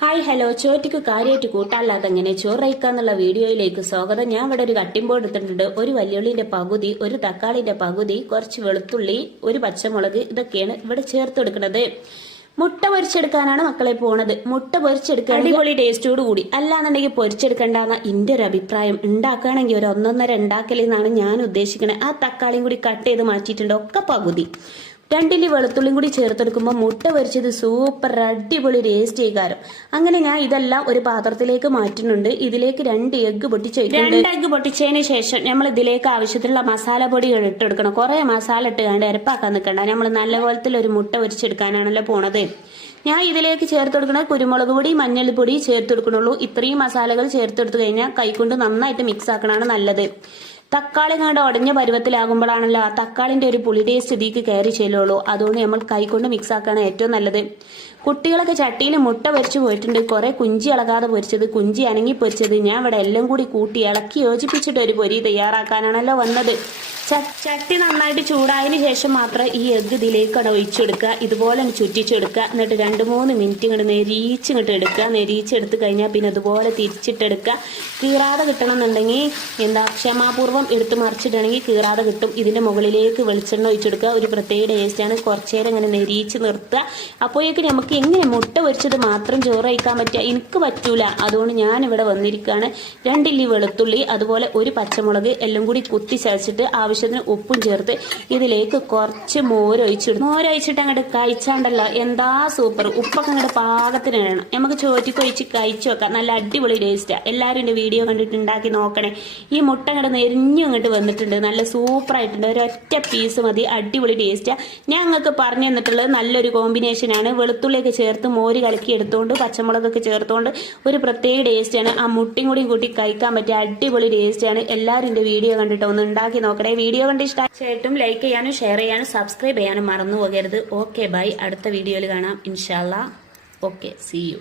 Hi hello, ചോറ്റയ്ക്ക് കാര്യമായിട്ട് കൂട്ടാല്ലാതെ എങ്ങനെ ചോറ് കഴിക്കാന്നുള്ള വീഡിയോയിലേക്ക് സ്വാഗതം. ഞാൻ ഇവിടെ ഒരു കട്ടിംഗ് ബോർഡ് എടുത്തിട്ടുണ്ട്. ഒരു വലിയുള്ളിന്റെ പകുതി, ഒരു തക്കാളിന്റെ പകുതി, കുറച്ച് വെളുത്തുള്ളി, ഒരു പച്ചമുളക്, ഇതൊക്കെയാണ് ഇവിടെ ചേർത്ത് കൊടുക്കുന്നത്. മുട്ട പൊരിച്ചെടുക്കാനാണ് മക്കളെ പോണത്. മുട്ട പൊരിച്ചെടുക്കാൻ അടിപൊളി ടേസ്റ്റോട് കൂടി, അല്ലാന്നുണ്ടെങ്കിൽ പൊരിച്ചെടുക്കണ്ടെന്ന എന്റെ ഒരു അഭിപ്രായം. ഉണ്ടാക്കുകയാണെങ്കിൽ ഒരു 1.5 ഉണ്ടാക്കലെന്നാണ് ഞാൻ ഉദ്ദേശിക്കുന്നത്. ആ തക്കാളിയും കൂടി കട്ട് ചെയ്ത് മാറ്റിയിട്ടുണ്ട്, ഒക്കെ പകുതി. 2 വെളുത്തുള്ളിയും കൂടി ചേർത്തെടുക്കുമ്പോൾ മുട്ട പൊരിച്ചത് സൂപ്പർ അടിപൊളി ടേസ്റ്റ് ചെയ്കാരം. അങ്ങനെ ഞാൻ ഇതെല്ലാം ഒരു പാത്രത്തിലേക്ക് മാറ്റുന്നുണ്ട്. ഇതിലേക്ക് 2 എഗ്ഗ് പൊട്ടിച്ചൊഴിക്കുന്നുണ്ട്. 2 എഗ്ഗ് പൊട്ടിച്ചതിന് ശേഷം നമ്മൾ ഇതിലേക്ക് ആവശ്യത്തിലുള്ള മസാല പൊടികൾ ഇട്ടെടുക്കണം. കുറെ മസാല ഇട്ട് കണ്ട് അരപ്പാക്കാൻ നിൽക്കണ്ട. നമ്മൾ നല്ല പോലത്തിൽ ഒരു മുട്ട പൊരിച്ചെടുക്കാനാണല്ലോ പോണത്. ഞാൻ ഇതിലേക്ക് ചേർത്ത് കൊടുക്കുന്നത് കുരുമുളക് പൊടി, മഞ്ഞൾപ്പൊടി ചേർത്ത് കൊടുക്കണുള്ളൂ. ഇത്രയും മസാലകൾ ചേർത്തെടുത്തു കഴിഞ്ഞാൽ കൈകൊണ്ട് നന്നായിട്ട് മിക്സ് ആക്കണതാണ് നല്ലത്. തക്കാളി കണ്ട് ഉടഞ്ഞ പരുവത്തിലാകുമ്പോഴാണല്ലോ ആ തക്കാളിന്റെ ഒരു പുളി ടേസ്റ്റ് ഇതിക്ക് കയറി ചെല്ലുള്ളൂ. അതുകൊണ്ട് നമ്മൾ കൈകൊണ്ട് മിക്സ് ആക്കാണ് ഏറ്റവും നല്ലത്. കുട്ടികളൊക്കെ ചട്ടിയിൽ മുട്ട പൊരിച്ചു പോയിട്ടുണ്ട്. കുറെ കുഞ്ചി ഇളകാതെ പൊരിച്ചത്, കുഞ്ചി അനങ്ങി പൊരിച്ചത്. ഞാൻ ഇവിടെ എല്ലാം കൂടി കൂട്ടി ഇളക്കി യോജിപ്പിച്ചിട്ട് ഒരു പൊരി തയ്യാറാക്കാനാണല്ലോ വന്നത്. ചട്ടി നന്നായിട്ട് ചൂടായതിന് ശേഷം മാത്രം ഈ എഗ്ഗ് ഇതിലേക്ക് ഒഴിച്ചെടുക്കുക. ഇതുപോലെ ചുറ്റിച്ചെടുക്കുക. എന്നിട്ട് 2-3 മിനിറ്റ് ഇങ്ങോട്ട് നെരിച്ചിങ്ങോട്ട് എടുക്കുക. നെരിച്ചെടുത്ത് കഴിഞ്ഞാൽ പിന്നെ ഇതുപോലെ തിരിച്ചിട്ടെടുക്കുക. കീറാതെ കിട്ടണമെന്നുണ്ടെങ്കിൽ ക്ഷമാപൂർവ്വം എടുത്ത് മറിച്ചിട്ടുണ്ടെങ്കിൽ കീറാതെ കിട്ടും. ഇതിന്റെ മുകളിലേക്ക് വെളിച്ചെണ്ണ ഒഴിച്ചെടുക്കുക. ഒരു പ്രത്യേക ടേസ്റ്റാണ്. കുറച്ചേരം ഇങ്ങനെ നെരിച്ച് നിർത്തുക. അപ്പോഴേക്ക് നമുക്ക് എങ്ങനെ മുട്ട പൊരിച്ചത് മാത്രം ചോറ് കഴിക്കാൻ പറ്റുക? എനിക്ക് പറ്റൂല. അതുകൊണ്ട് ഞാൻ ഇവിടെ വന്നിരിക്കുകയാണ്. 2 വെളുത്തുള്ളി, അതുപോലെ ഒരു പച്ചമുളക് എല്ലാം കൂടി കുത്തി ചതച്ചിട്ട് ആവശ്യത്തിന് ഉപ്പും ചേർത്ത് ഇതിലേക്ക് കുറച്ച് മോരൊഴിച്ചിടും. മോരൊഴിച്ചിട്ട് അങ്ങോട്ട് കഴിച്ചാണ്ടല്ലോ എന്താ സൂപ്പർ. ഉപ്പൊക്കെ അങ്ങോട്ട് പാകത്തിന് വേണം. നമുക്ക് ചോറ്റിക്ക് ഒഴിച്ച് കഴിച്ചു വെക്കാം. നല്ല അടിപൊളി ടേസ്റ്റാണ്. എല്ലാവരും എൻ്റെ വീഡിയോ കണ്ടിട്ട് ഉണ്ടാക്കി നോക്കണേ. ഈ മുട്ട അങ്ങോട്ട് നെരിഞ്ഞും അങ്ങോട്ട് വന്നിട്ടുണ്ട്. നല്ല സൂപ്പറായിട്ടുണ്ട്. ഒരൊറ്റ പീസ് മതി. അടിപൊളി ടേസ്റ്റാണ്. ഞാൻ നിങ്ങൾക്ക് പറഞ്ഞു തന്നിട്ടുള്ളത് നല്ലൊരു കോമ്പിനേഷനാണ്. വെളുത്തുള്ളിയൊക്കെ ചേർത്ത് മോര് കലക്കി എടുത്തുകൊണ്ട് പച്ചമുളകൊക്കെ ചേർത്തുകൊണ്ട് ഒരു പ്രത്യേക ടേസ്റ്റാണ്. ആ മുട്ടയും കൂടിയും കൂട്ടി കഴിക്കാൻ പറ്റിയ അടിപൊളി ടേസ്റ്റാണ്. എല്ലാവരും എൻ്റെ വീഡിയോ കണ്ടിട്ട് ഒന്ന് ഉണ്ടാക്കി നോക്കണേ. വീഡിയോ കണ്ട് ഇഷ്ടമായിട്ടും ലൈക്ക് ചെയ്യാനും ഷെയർ ചെയ്യാനും സബ്സ്ക്രൈബ് ചെയ്യാനും മറന്നു പോകരുത്. Okay bye. അടുത്ത വീഡിയോയിൽ കാണാം ഇൻഷാല്ലാ. Okay, see U.